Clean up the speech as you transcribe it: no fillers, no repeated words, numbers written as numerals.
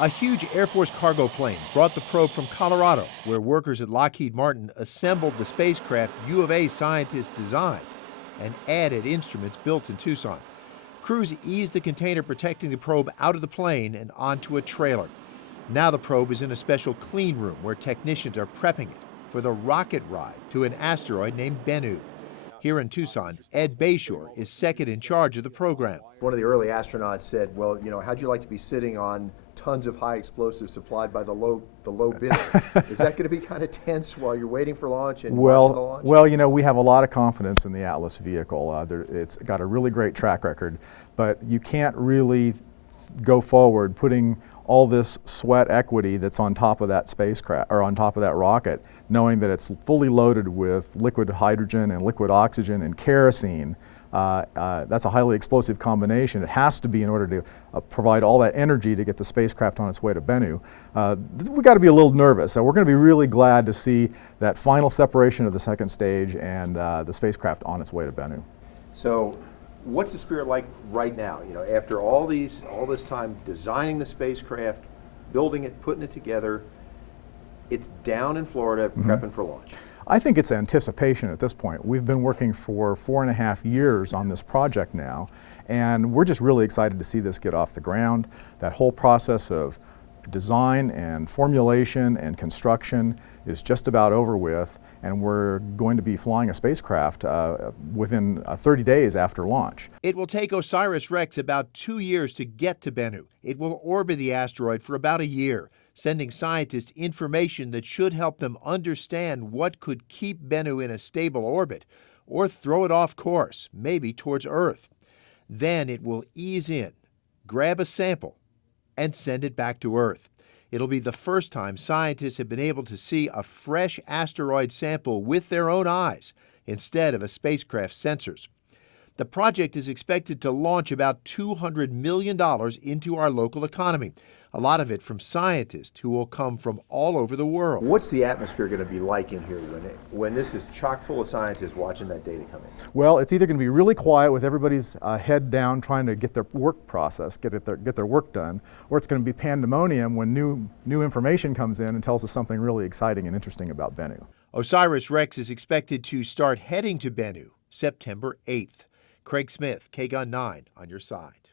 A huge Air Force cargo plane brought the probe from Colorado, where workers at Lockheed Martin assembled the spacecraft U of A scientists designed and added instruments built in Tucson. Crews eased the container protecting the probe out of the plane and onto a trailer. Now the probe is in a special clean room where technicians are prepping it for the rocket ride to an asteroid named Bennu. Here in Tucson, Ed Bayshore is second in charge of the program. One of the early astronauts said, well, how'd you like to be sitting on tons of high explosives supplied by the low bidder? Is that going to be kind of tense while you're waiting for launch and watching the launch? Well, we have a lot of confidence in the Atlas vehicle. It's got a really great track record, but you can't really go forward putting all this sweat equity that's on top of that spacecraft or on top of that rocket, knowing that it's fully loaded with liquid hydrogen and liquid oxygen and kerosene. That's a highly explosive combination. It has to be in order to provide all that energy to get the spacecraft on its way to Bennu. We've got to be a little nervous. So we're going to be really glad to see that final separation of the second stage and the spacecraft on its way to Bennu. So what's the spirit like right now? After all this time designing the spacecraft, building it, putting it together, it's down in Florida, prepping for launch. I think it's anticipation at this point. We've been working for 4.5 years on this project now, and we're just really excited to see this get off the ground. That whole process of design and formulation and construction is just about over with, and we're going to be flying a spacecraft within 30 days after launch. It will take Osiris Rex about 2 years to get to Bennu. It will orbit the asteroid for about a year, sending scientists information that should help them understand what could keep Bennu in a stable orbit or throw it off course, maybe towards Earth. Then it will ease in, grab a sample, and send it back to Earth. It'll be the first time scientists have been able to see a fresh asteroid sample with their own eyes instead of a spacecraft's sensors. The project is expected to launch about $200 million into our local economy, a lot of it from scientists who will come from all over the world. What's the atmosphere going to be like in here when this is chock full of scientists watching that data come in? Well, it's either going to be really quiet with everybody's head down trying to get their work processed, get their work done, or it's going to be pandemonium when new information comes in and tells us something really exciting and interesting about Bennu. Osiris Rex is expected to start heading to Bennu September 8th. Craig Smith, KGUN-9 on your side.